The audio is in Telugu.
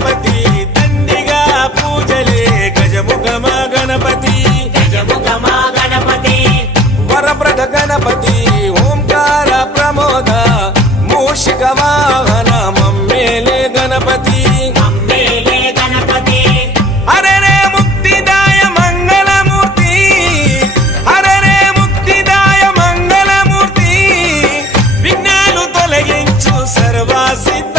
గణపతి దండిగా పూజలే గజముఖమ గణపతి వరప్రద గణపతి ఓంకార ప్రమోద మూషిక వాహన మమ్మేలే గణపతి హరే రే ముక్తిదాయ మంగళమూర్తి హరే రే ముక్తిదాయ మంగళమూర్తి విఘ్నాలు తొలగించు సర్వసిద్ధ